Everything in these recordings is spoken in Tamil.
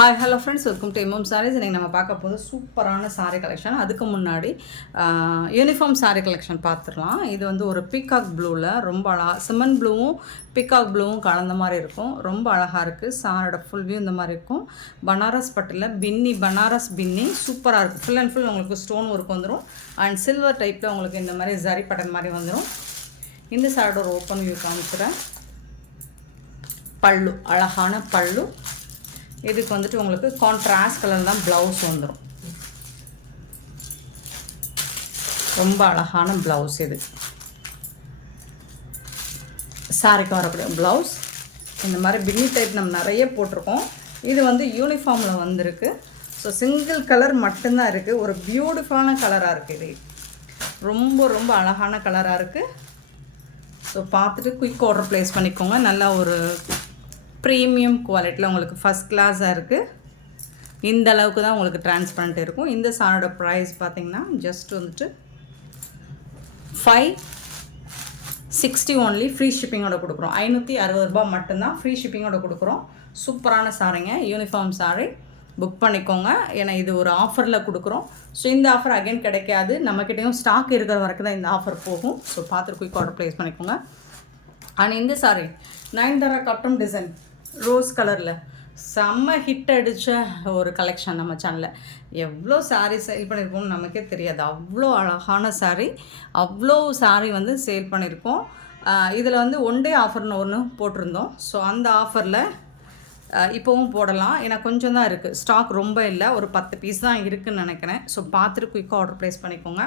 Hi hello friends, welcome to MM sarees. இன்றைக்கி நம்ம பார்க்க போது சூப்பரான சாரீ கலெக்ஷன். அதுக்கு முன்னாடி யூனிஃபார்ம் சாரீ கலெக்ஷன் பார்த்துடலாம். இது வந்து ஒரு பீகாக் ப்ளூவில் ரொம்ப அழகாக சிமெண்ட் ப்ளூவும் பீகாக் ப்ளூவும் கலந்த மாதிரி இருக்கும். ரொம்ப அழகாக இருக்குது. சாரோட ஃபுல் வியூ இந்த மாதிரி இருக்கும். பனாரஸ் பட்டில் பின்னி, பனாரஸ் பின்னி சூப்பராக இருக்குது. ஃபுல் அண்ட் ஃபுல் உங்களுக்கு ஸ்டோன் ஒர்க் வந்துடும். அண்ட் சில்வர் டைப்பில் உங்களுக்கு இந்த மாதிரி ஜரி பட்டன் மாதிரி வந்துடும். இந்த சாரோட ஒரு ஓப்பன் வியூ காமிக்கிறேன். பல்லு, அழகான பல்லு. இதுக்கு வந்துட்டு உங்களுக்கு கான்ட்ராஸ்ட் கலர் தான் ப்ளவுஸ் வந்துடும். ரொம்ப அழகான ப்ளவுஸ் இது. சாரிக்கு வரக்கூடிய ப்ளவுஸ் இந்த மாதிரி பின்னி டைப் நம்ம நிறைய போட்டிருக்கோம். இது வந்து யூனிஃபார்மில் வந்திருக்கு. ஸோ சிங்கிள் கலர் மட்டும்தான் இருக்குது. ஒரு பியூட்டிஃபுல்லான கலராக இருக்குது. இது ரொம்ப ரொம்ப அழகான கலராக இருக்குது. ஸோ பார்த்துட்டு குயிக் ஆர்டர் ப்ளேஸ் பண்ணிக்கோங்க. நல்லா ஒரு ப்ரீமியம் குவாலிட்டியில் உங்களுக்கு ஃபஸ்ட் கிளாஸாக இருக்குது. இந்த அளவுக்கு தான் உங்களுக்கு டிரான்ஸ்பரண்ட் இருக்கும். இந்த சாரோட ப்ரைஸ் பார்த்திங்கன்னா ஜஸ்ட் வந்துட்டு 560 ஒன்லி. ஃப்ரீ ஷிப்பிங்கோட கொடுக்குறோம். 560 ரூபா மட்டும்தான் ஃப்ரீ ஷிப்பிங்கோட கொடுக்குறோம். சூப்பரான சாரிங்க. யூனிஃபார்ம் சாரி புக் பண்ணிக்கோங்க. ஏன்னா இது ஒரு ஆஃபரில் கொடுக்குறோம். ஸோ இந்த ஆஃபர் அகைன் கிடைக்காது. நம்மக்கிட்டையும் ஸ்டாக் இருக்கிற வரைக்கும் தான் இந்த ஆஃபர் போகும். ஸோ பார்த்துட்டு குயிக் ஆர்டர் ப்ளேஸ் பண்ணிக்கோங்க. அண்ட் இந்த sorry Nayanthara cotton design rose கலரில் செம்ம ஹிட் அடித்த ஒரு கலெக்ஷன். நம்ம சேனலில் எவ்வளோ சாரீ சேல் பண்ணியிருக்கோம்னு நமக்கே தெரியாது. அவ்வளோ அழகான சாரீ, அவ்வளோ சாரீ வந்து சேல் பண்ணியிருக்கோம். இதில் வந்து ஒன் டே ஆஃபர்னு ஒன்று போட்டிருந்தோம். ஸோ அந்த ஆஃபரில் இப்போவும் போடலாம். ஏன்னா கொஞ்சம் தான் இருக்குது, ஸ்டாக் ரொம்ப இல்லை. ஒரு 10 பீஸ் தான் இருக்குதுன்னு நினைக்கிறேன். ஸோ பார்த்துட்டு குயிக்காக ஆர்டர் ப்ளேஸ் பண்ணிக்கோங்க.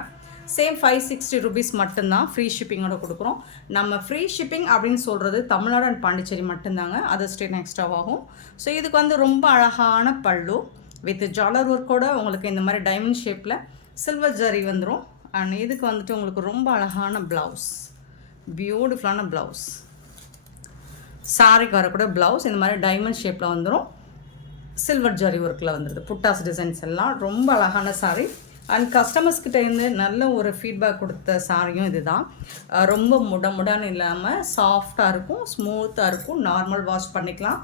சேம் 560 ருபீஸ் மட்டும்தான் ஃப்ரீ ஷிப்பிங்கோட கொடுக்குறோம். நம்ம ஃப்ரீ ஷிப்பிங் அப்படின்னு சொல்கிறது தமிழ்நாடு அண்ட் பாண்டிச்சேரி மட்டும்தாங்க. Other state எக்ஸ்ட்ராவாகும். ஸோ இதுக்கு வந்து ரொம்ப அழகான பல்லு வித் ஜாலர் ஒர்க்கோட உங்களுக்கு இந்த மாதிரி டைமண்ட் ஷேப்பில் சில்வர் ஜரி வந்துடும். அண்ட் இதுக்கு வந்துட்டு உங்களுக்கு ரொம்ப அழகான ப்ளவுஸ், பியூட்டிஃபுல்லான ப்ளவுஸ். சாரிக்கு வரக்கூட ப்ளவுஸ் இந்த மாதிரி டைமண்ட் ஷேப்பில் வந்துடும். சில்வர் ஜரி ஒர்க்கில் வந்துடுது. புட்டாஸ் டிசைன்ஸ் எல்லாம் ரொம்ப அழகான சாரி. அண்ட் கஸ்டமர்ஸ்கிட்டேருந்து நல்ல ஒரு ஃபீட்பேக் கொடுத்த சாரியும் இது தான். ரொம்ப முடமுடான்னு இல்லாமல் சாஃப்டாக இருக்கும், ஸ்மூத்தாக இருக்கும். நார்மல் வாஷ் பண்ணிக்கலாம்.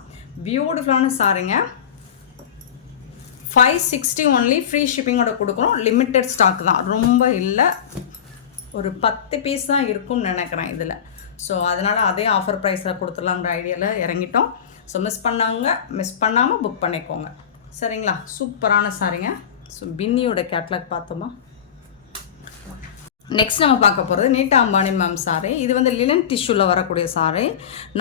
பியூட்டிஃபுல்லான சாரிங்க. 560 ஒன்லி ஃப்ரீ ஷிப்பிங்கோட கொடுக்குறோம். லிமிட்டட் ஸ்டாக் தான், ரொம்ப இல்லை. ஒரு 10 பீஸ் தான் இருக்கும்னு நினைக்கிறேன் இதில். ஸோ அதனால் அதே ஆஃபர் ப்ரைஸில் கொடுத்துடலாங்கிற ஐடியாவில் இறங்கிட்டோம். ஸோ மிஸ் பண்ணாமல் புக் பண்ணிக்கோங்க. சரிங்களா? சூப்பரான சாரிங்க. ஸோ பின்னியோட கேட்லாக் பார்த்தோமா. நெக்ஸ்ட் நம்ம பார்க்க போகிறது நீட்டா அம்பானி மேம் சாரி. இது வந்து லினன் டிஷ்யூவில் வரக்கூடிய சாரி.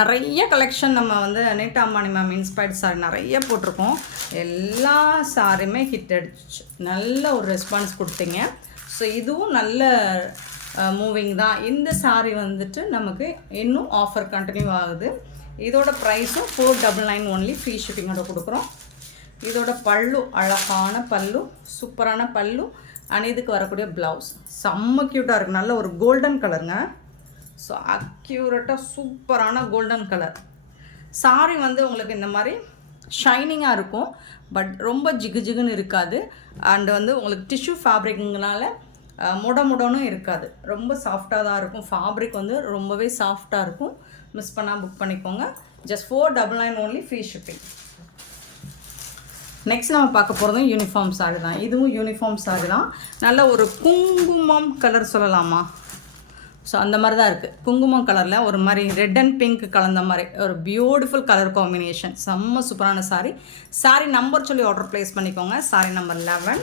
நிறைய கலெக்ஷன் நம்ம வந்து நீட்டா அம்பானி மேம் இன்ஸ்பயர்ட் சாரி நிறைய போட்டிருக்கோம். எல்லா சாரியுமே ஹிட் அடிச்சு நல்ல ஒரு ரெஸ்பான்ஸ் கொடுத்தீங்க. ஸோ இதுவும் நல்ல மூவிங் தான். இந்த சாரி வந்துட்டு நமக்கு இன்னும் ஆஃபர் கண்டினியூ ஆகுது. இதோட ப்ரைஸும் 499 ஒன்லி ஃப்ரீ ஷிப்பிங்கோட கொடுக்குறோம். இதோட பல்லு, அழகான பல்லு, சூப்பரான பல்லு. அண்ட் இதுக்கு வரக்கூடிய ப்ளவுஸ் செம்ம க்யூட்டாக இருக்குது. நல்ல ஒரு கோல்டன் கலருங்க. ஸோ அக்யூரேட்டாக சூப்பரான கோல்டன் கலர். சாரி வந்து உங்களுக்கு இந்த மாதிரி ஷைனிங்காக இருக்கும். பட் ரொம்ப ஜிகுன்னு இருக்காது. அண்டு வந்து உங்களுக்கு டிஷ்யூ ஃபேப்ரிக்குங்கனால முடமுடனும் இருக்காது. ரொம்ப சாஃப்டாக தான் இருக்கும். ஃபேப்ரிக் வந்து ரொம்பவே சாஃப்டாக இருக்கும். மிஸ் பண்ணால் புக் பண்ணிக்கோங்க. Just 499 only free shipping. Next நம்ம பார்க்க போகிறதும் யூனிஃபார்ம் சாரி தான். இதுவும் யூனிஃபார்ம் சாரி தான். நல்ல ஒரு குங்குமம் கலர் சொல்லலாமா? ஸோ அந்த மாதிரி தான் இருக்குது. குங்குமம் கலரில் ஒரு மாதிரி ரெட் அண்ட் பிங்க் கலந்த மாதிரி ஒரு பியூட்டிஃபுல் கலர் காம்பினேஷன். செம்ம சூப்பரான சாரி. சாரி நம்பர் சொல்லி ஆர்டர் ப்ளேஸ் பண்ணிக்கோங்க. Sorry number 11.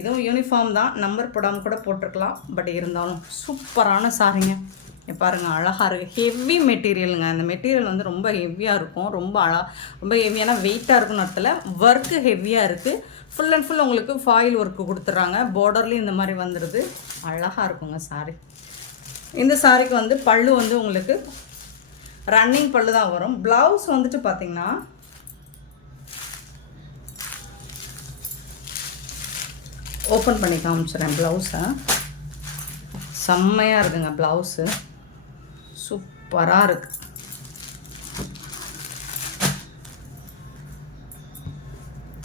இதுவும் யூனிஃபார்ம் தான், நம்பர் போடாமல் கூட போட்டிருக்கலாம். பட் இருந்தாலும் சூப்பரான சாரிங்க. பாருங்கள், அழகாக இருக்குது. ஹெவி மெட்டீரியலுங்க. அந்த மெட்டீரியல் வந்து ரொம்ப ஹெவியாக இருக்கும். ரொம்ப ஹெவியான வெயிட்டாக இருக்குன்னு இடத்துல ஒர்க்கு ஹெவியாக இருக்குது. ஃபுல் அண்ட் ஃபுல் உங்களுக்கு ஃபாயில் ஒர்க்கு கொடுத்துட்றாங்க. பார்டர்லேயும் இந்த மாதிரி வந்துடுது. அழகாக இருக்குங்க சாரி. இந்த சாரிக்கு வந்து பல்லு வந்து உங்களுக்கு ரன்னிங் பல்லு தான் வரும். ப்ளவுஸ் வந்துட்டு பார்த்திங்கன்னா ஓப்பன் பண்ணி காமிச்சிடுறேன். ப்ளவுஸை செம்மையாக இருக்குங்க. ப்ளவுஸு சூப்பராக இருக்குது.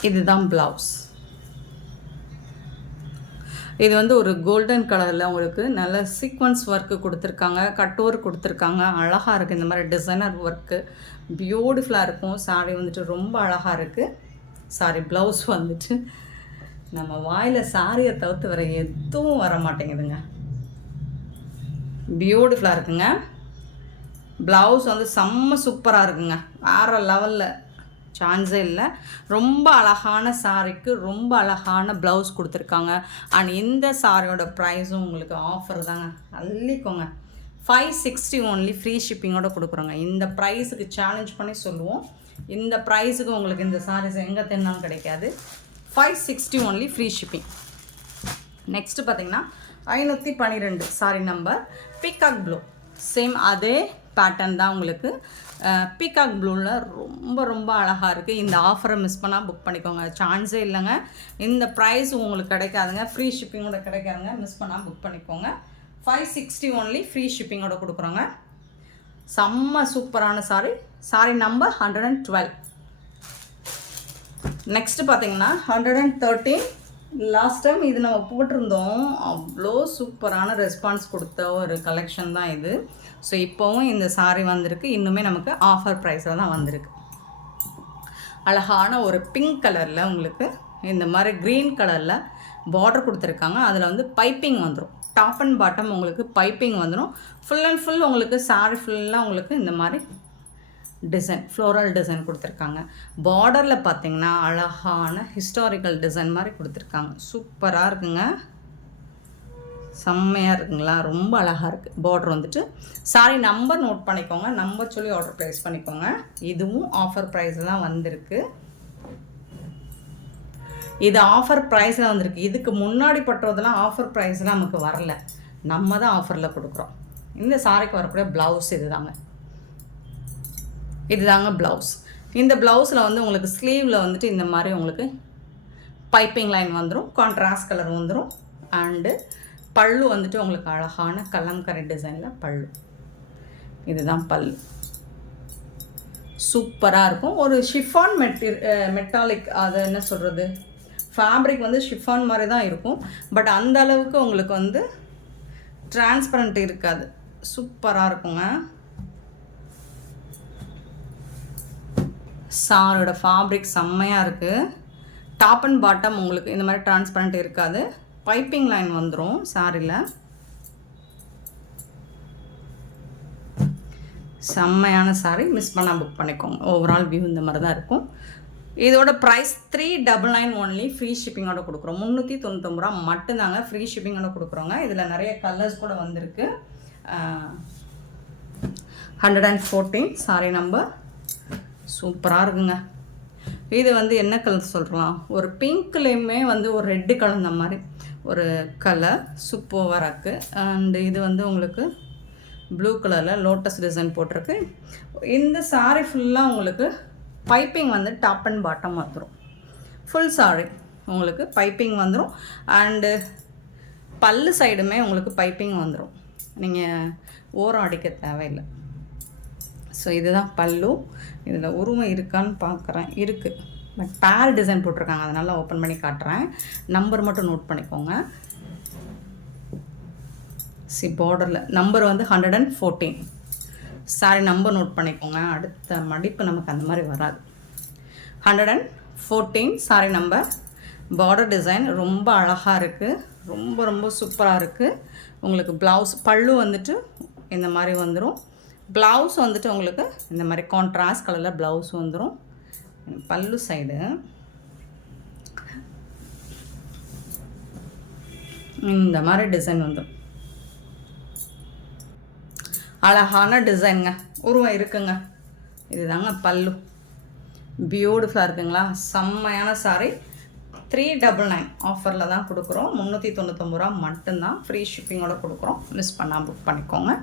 இதுதான் ப்ளவுஸ். இது வந்து ஒரு கோல்டன் கலரில் உங்களுக்கு நல்ல சீக்வன்ஸ் ஒர்க்கு கொடுத்துருக்காங்க, கட் ஒர்க் கொடுத்துருக்காங்க. அழகாக இருக்குது. இந்த மாதிரி டிசைனர் ஒர்க்கு பியூட்டிஃபுல்லாக இருக்கும். சாரி வந்துட்டு ரொம்ப அழகாக இருக்குது. சாரி ப்ளவுஸ் வந்துட்டு நம்ம வாயில் சாரியை தவிர்த்து வேறு எதுவும் வர மாட்டேங்குதுங்க. பியூட்டிஃபுல்லாக இருக்குங்க. ப்ளவுஸ் வந்து செம்ம சூப்பராக இருக்குங்க. வேறு லெவலில் சான்ஸே இல்லை. ரொம்ப அழகான சாரிக்கு ரொம்ப அழகான ப்ளவுஸ் கொடுத்துருக்காங்க. அண்ட் இந்த சாரியோட ப்ரைஸும் உங்களுக்கு ஆஃபர் தாங்க, அள்ளிக்கோங்க. 560 ஒன்லி ஃப்ரீ ஷிப்பிங்கோடு கொடுக்குறோங்க. இந்த ப்ரைஸுக்கு சேலஞ்ச் பண்ணி சொல்லுவோம், இந்த ப்ரைஸுக்கு உங்களுக்கு இந்த சாரீஸ் எங்கே தென்னாலும் கிடைக்காது. 560 ஒன்லி ஃப்ரீ ஷிப்பிங். நெக்ஸ்ட்டு பார்த்திங்கன்னா 512 sorry number peacock blue. Same அதே பேட்டர்ன் தான் உங்களுக்கு. பீகாக் ப்ளூவில் ரொம்ப ரொம்ப அழகாக இருக்குது. இந்த ஆஃபரை மிஸ் பண்ணால் புக் பண்ணிக்கோங்க, சான்ஸே இல்லைங்க. இந்த ப்ரைஸ் உங்களுக்கு கிடைக்காதுங்க, ஃப்ரீ ஷிப்பிங்கோட கிடைக்காதுங்க. மிஸ் பண்ணால் புக் பண்ணிக்கோங்க. 560 ஒன்லி ஃப்ரீ ஷிப்பிங்கோட கொடுக்குறோங்க. செம்ம சூப்பரான சாரி நம்பர் 112. நெக்ஸ்ட்டு பார்த்தீங்கன்னா 113. லாஸ்ட் டைம் இது நம்ம போட்டிருந்தோம், அவ்வளோ சூப்பரான ரெஸ்பான்ஸ் கொடுத்த ஒரு கலெக்ஷன் தான் இது. ஸோ இப்போவும் இந்த சாரி வந்திருக்கு, இன்னுமே நமக்கு ஆஃபர் ப்ரைஸில் தான் வந்திருக்கு. அழகான ஒரு பிங்க் கலரில் உங்களுக்கு இந்த மாதிரி க்ரீன் கலரில் பார்டர் கொடுத்துருக்காங்க. அதில் வந்து பைப்பிங் வந்துடும், டாப் அண்ட் பாட்டம் உங்களுக்கு பைப்பிங் வந்துடும். ஃபுல் அண்ட் ஃபுல் உங்களுக்கு சாரி ஃபுல்லாக உங்களுக்கு இந்த மாதிரி டிசைன், ஃப்ளோரல் டிசைன் கொடுத்துருக்காங்க. பார்டரில் பார்த்திங்கன்னா அழகான ஹிஸ்டாரிக்கல் டிசைன் மாதிரி கொடுத்துருக்காங்க. சூப்பராக இருக்குங்க, செம்மையாக இருக்குங்களா, ரொம்ப அழகாக இருக்குது. பார்டர் வந்துட்டு சாரி நம்பர் நோட் பண்ணிக்கோங்க, நம்பர் சொல்லி ஆர்டர் ப்ளேஸ் பண்ணிக்கோங்க. இதுவும் ஆஃபர் ப்ரைஸில் தான் வந்திருக்கு. இது ஆஃபர் ப்ரைஸில் வந்திருக்கு. இதுக்கு முன்னாடி பட்டுறதெல்லாம் ஆஃபர் ப்ரைஸில் நமக்கு வரல, நம்ம தான் ஆஃபரில் கொடுக்குறோம். இந்த சாரிக்கு வரக்கூடிய ப்ளவுஸ் இதுதாங்க ப்ளவுஸ். இந்த ப்ளவுஸில் வந்து உங்களுக்கு ஸ்லீவில் வந்துட்டு இந்த மாதிரி உங்களுக்கு பைப்பிங் லைன் வந்துடும், கான்ட்ராஸ்ட் கலர் வந்துடும். அண்டு பல்லு வந்துட்டு உங்களுக்கு அழகான கலம்கரை டிசைனில் பல்லு. இதுதான் பல்லு, சூப்பராக இருக்கும். ஒரு ஷிஃபான் மெட்டாலிக், அதை என்ன சொல்கிறது, ஃபேப்ரிக் வந்து ஷிஃபான் மாதிரி தான் இருக்கும். பட் அந்த அளவுக்கு உங்களுக்கு வந்து டிரான்ஸ்பரண்ட் இருக்காது, சூப்பராக இருக்குங்க. சாரோட ஃபேப்ரிக் செம்மையாக இருக்குது. டாப் அண்ட் பாட்டம் உங்களுக்கு இந்த மாதிரி டிரான்ஸ்பரண்ட் இருக்காது, பைப்பிங் லைன் வந்துடும் சாரியில். செம்மையான சாரி, மிஸ் பண்ணால் புக் பண்ணிக்கோங்க. ஓவரால் வியூ இந்த மாதிரி தான் இருக்கும். இதோட ப்ரைஸ் 399 ஒன்லி ஃப்ரீ ஷிப்பிங்கோட கொடுக்குறோம். 399 ரூபா மட்டும்தாங்க ஃப்ரீ ஷிப்பிங்கோட கொடுக்குறோங்க. இதில் நிறைய கலர்ஸ் கூட வந்திருக்கு. 114 சாரி நம்பர், சூப்பராக இருக்குங்க. இது வந்து என்ன கலர் சொல்கிறோம், ஒரு பிங்க்லேயுமே வந்து ஒரு ரெட்டு கலந்த மாதிரி ஒரு கலர், சூப்பராக இருக்குது. அண்டு இது வந்து உங்களுக்கு ப்ளூ கலரில் லோட்டஸ் டிசைன் போட்டிருக்கு. இந்த சாரி ஃபுல்லாக உங்களுக்கு பைப்பிங் வந்து டாப் அண்ட் பாட்டம் வந்துடும். ஃபுல் சாரி உங்களுக்கு பைப்பிங் வந்துடும். அண்டு பல்லு சைடுமே உங்களுக்கு பைப்பிங் வந்துடும், நீங்கள் ஓரம் அடிக்க தேவையில்லை. ஸோ இதுதான் பல்லு. இதில் உருவம் இருக்கான்னு பார்க்குறேன், இருக்குது. பட் பேர் டிசைன் போட்டிருக்காங்க, அதனால் ஓப்பன் பண்ணி காட்டுறேன். நம்பர் மட்டும் நோட் பண்ணிக்கோங்க. பார்டரில் நம்பர் வந்து 114 சாரி நம்பர் நோட் பண்ணிக்கோங்க. அடுத்த மடிப்பு நமக்கு அந்த மாதிரி வராது. 114 சாரி நம்பர். பார்டர் டிசைன் ரொம்ப அழகாக இருக்குது, ரொம்ப ரொம்ப சூப்பராக இருக்குது. உங்களுக்கு ப்ளவுஸ் பல்லு வந்துட்டு இந்த மாதிரி வந்துடும். ப்ளவுஸ் வந்துட்டு உங்களுக்கு இந்த மாதிரி கான்ட்ராஸ்ட் கலரில் ப்ளவுஸ் வந்துடும். பல்லு சைடு இந்த மாதிரி டிசைன் வந்துடும். அழகான டிசைனுங்க, உருவம் இருக்குங்க. இதுதாங்க பல்லு, பியூட்டிஃபுல்லாக இருக்குங்களா, செம்மையான சாரி. 399 ஆஃபரில் தான் கொடுக்குறோம். 399 ரூபா மட்டும்தான் ஃப்ரீ ஷிப்பிங்கோட கொடுக்குறோம். மிஸ் பண்ணால் புக் பண்ணிக்கோங்க.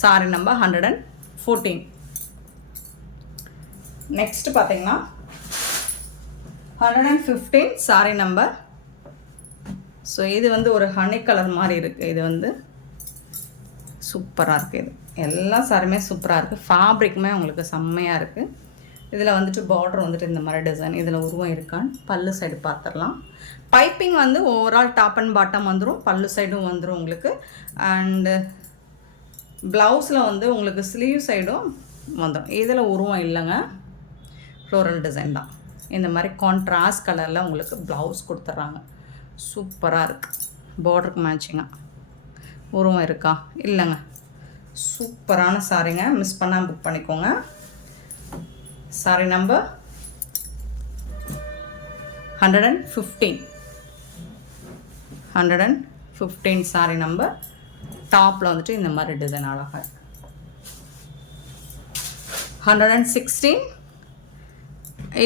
Sorry number 114. நெக்ஸ்ட் பார்த்தீங்கன்னா 115 சாரி நம்பர். ஸோ இது வந்து ஒரு ஹனி கலர் மாதிரி இருக்குது. இது வந்து சூப்பராக இருக்குது. இது எல்லா சாரியுமே சூப்பராக இருக்குது. ஃபேப்ரிக்குமே உங்களுக்கு செம்மையாக இருக்குது. இதில் வந்துட்டு பார்டர் வந்துட்டு இந்த மாதிரி டிசைன், இதில் உருவம் இருக்கான்னு பல்லு சைடு பார்த்துடலாம். பைப்பிங் வந்து ஓவரால் டாப் அண்ட் பாட்டம் வந்துடும், பல்லு சைடும் வந்துடும் உங்களுக்கு. அண்டு ப்ளவுஸில் வந்து உங்களுக்கு ஸ்லீவ் சைடும் வந்துடும். இதில் உருவம் இல்லைங்க, ஃப்ளோரல் டிசைன் தான். இந்த மாதிரி கான்ட்ராஸ்ட் கலரில் உங்களுக்கு ப்ளவுஸ் கொடுத்துட்றாங்க. சூப்பராக இருக்குது. பார்டருக்கு மேட்சிங்காக உருவம் இருக்கா? இல்லைங்க. சூப்பரான சாரீங்க. மிஸ் பண்ணாமல் புக் பண்ணிக்கோங்க. Sorry number 115 sorry number. டாப்பில் வந்துட்டு இந்த மாதிரி டிசைன் அழகாக இருக்குது. 116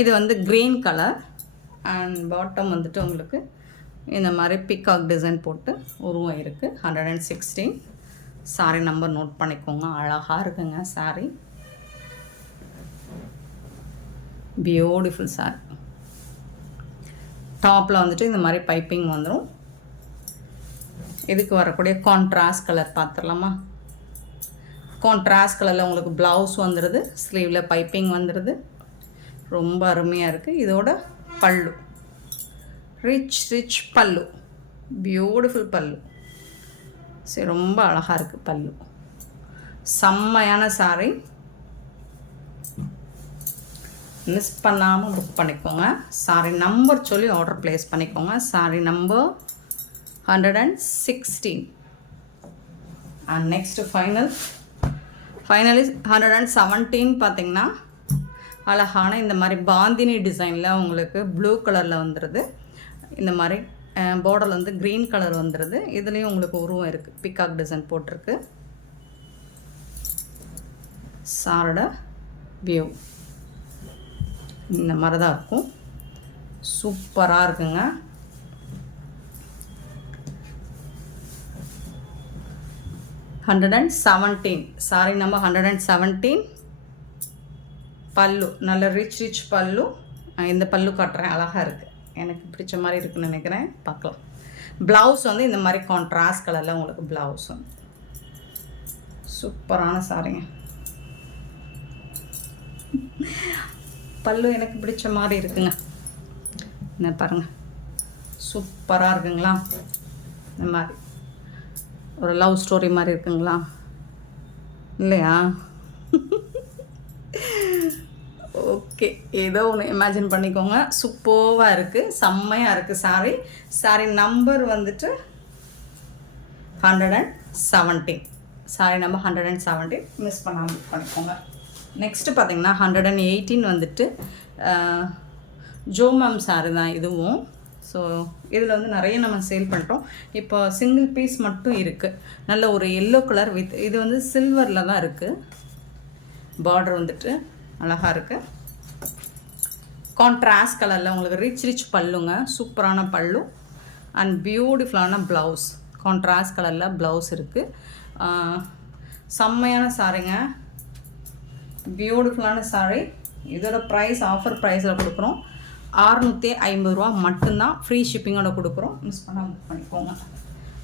இது வந்து க்ரீன் கலர் அண்ட் பாட்டம் வந்துட்டு உங்களுக்கு இந்த மாதிரி பிகாக் டிசைன் போட்டு உருவம் இருக்குது. 116 சாரி நம்பர் நோட் பண்ணிக்கோங்க. அழகாக இருக்குங்க சாரி. Beautiful sorry. டாப்பில் வந்துட்டு இந்த மாதிரி பைப்பிங் வந்துடும். இதுக்கு வரக்கூடிய கான்ட்ராஸ்ட் கலர் பார்த்துடலாமா? கான்ட்ராஸ்ட் கலரில் உங்களுக்கு ப்ளவுஸ் வந்துடுது. ஸ்லீவில் பைப்பிங் வந்துடுது. ரொம்ப அருமையாக இருக்குது. இதோட பல்லு ரிச் பல்லு. பியூட்டிஃபுல் பல்லு. சரி, ரொம்ப அழகாக இருக்குது பல்லு. செம்மையான சாரி. மிஸ் பண்ணாமல் புக் பண்ணிக்கோங்க. சாரி நம்பர் சொல்லி ஆர்டர் ப்ளேஸ் பண்ணிக்கோங்க. Sorry number 116 and next final is 117. பார்த்திங்கன்னா அழகான இந்த மாதிரி பாந்தினி டிசைனில் உங்களுக்கு ப்ளூ கலரில் வந்துடுது. இந்த மாதிரி பார்டர் வந்து க்ரீன் கலர் வந்துடுது. இதுலேயும் உங்களுக்கு உருவம் இருக்குது. பிகாக் டிசைன் போட்டிருக்கு. சாரோட வியூ இந்த மாதிரி தான் இருக்கும். சூப்பராக இருக்குங்க. Sorry number 117. பல்லு நல்ல ரிச் பல்லு. இந்த பல்லு காட்டுறேன். அழகாக இருக்குது. எனக்கு பிடிச்ச மாதிரி இருக்குன்னு நினைக்கிறேன். பார்க்கலாம். ப்ளவுஸ் வந்து இந்த மாதிரி கான்ட்ராஸ்ட் கலரில் உங்களுக்கு ப்ளவுஸ் வந்து சூப்பரான சாரிங்க. பல்லு எனக்கு பிடிச்ச மாதிரி இருக்குங்க. என்ன பாருங்கள், சூப்பராக இருக்குங்களா? இந்த மாதிரி ஒரு லவ் ஸ்டோரி மாதிரி இருக்குங்களா? இல்லையா? ஓகே, ஏதோ ஒன்று இமேஜின் பண்ணிக்கோங்க. சூப்பராக இருக்குது. செம்மையாக இருக்குது சாரி. சாரி நம்பர் வந்துட்டு 117. சாரி நம்பர் 117 மிஸ் பண்ணாமல் புக் பண்ணிக்கோங்க. நெக்ஸ்ட்டு பார்த்திங்கன்னா 118 வந்துட்டு ஜோமம் சாரி தான் இதுவும். ஸோ இதில் வந்து நிறைய நம்ம சேல் பண்ணுறோம். இப்போ சிங்கிள் பீஸ் மட்டும் இருக்குது. நல்ல ஒரு எல்லோ கலர் வித் இது வந்து சில்வரில் தான் இருக்குது. பார்டர் வந்துட்டு அழகாக இருக்குது. கான்ட்ராஸ்ட் கலரில் உங்களுக்கு ரிச் பல்லுங்க. சூப்பரான பல்லு அண்ட் பியூட்டிஃபுல்லான ப்ளவுஸ். கான்ட்ராஸ்ட் கலரில் ப்ளவுஸ் இருக்குது. செம்மையான சாரிங்க. பியூட்டிஃபுல்லான சாரி. இதோட ப்ரைஸ் ஆஃபர் ப்ரைஸில் கொடுக்குறோம். 650 ரூபா மட்டும்தான். ஃப்ரீ ஷிப்பிங்கோட கொடுக்குறோம். மிஸ் பண்ணாமல் புக் பண்ணிக்கோங்க.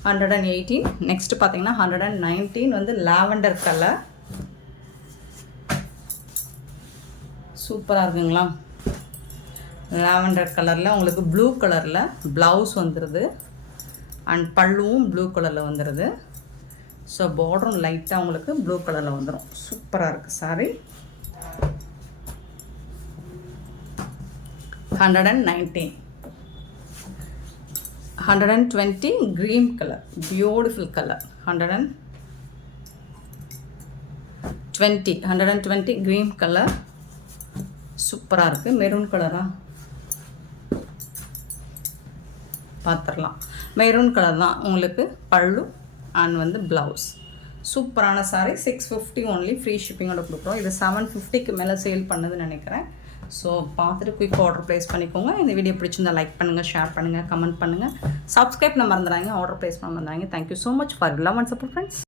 118. நெக்ஸ்ட்டு பார்த்தீங்கன்னா 119 வந்து லாவெண்டர் கலர். சூப்பராக இருக்குங்களா? லாவெண்டர் கலரில் உங்களுக்கு ப்ளூ கலரில் ப்ளவுஸ் வந்துடுது அண்ட் பல்லுவும் ப்ளூ கலரில் வந்துடுது. ஸோ பார்டரும் லைட்டாக உங்களுக்கு ப்ளூ கலரில் வந்துடும். சூப்பராக இருக்குது sorry. 119. 120 green color, beautiful color. 120 green color. சூப்பராக இருக்குது. மெரூன் கலராக பார்த்துடலாம். மெரூன் கலர் தான் உங்களுக்கு பல்லு அண்ட் வந்து ப்ளவுஸ். சூப்பரான சாரி. 650 ஒன்லி. ஃப்ரீ ஷிப்பிங்கோட கொடுக்குறோம். இது 750க்கு மேலே சேல் பண்ணுதுன்னு நினைக்கிறேன். ஸோ பார்த்துட்டு குயிக் ஆர்டர் ப்ளேஸ் பண்ணிக்கோங்க. இந்த வீடியோ பிடிச்சிருந்தால் லைக் பண்ணுங்கள், ஷேர் பண்ணுங்கள், கமெண்ட் பண்ணுங்கள், சப்ஸ்கிரைப் பண்ண மறந்துடாங்க, ஆர்டர் ப்ளேஸ் பண்ண மறந்துடாங்க. Thank you so much for love and support friends.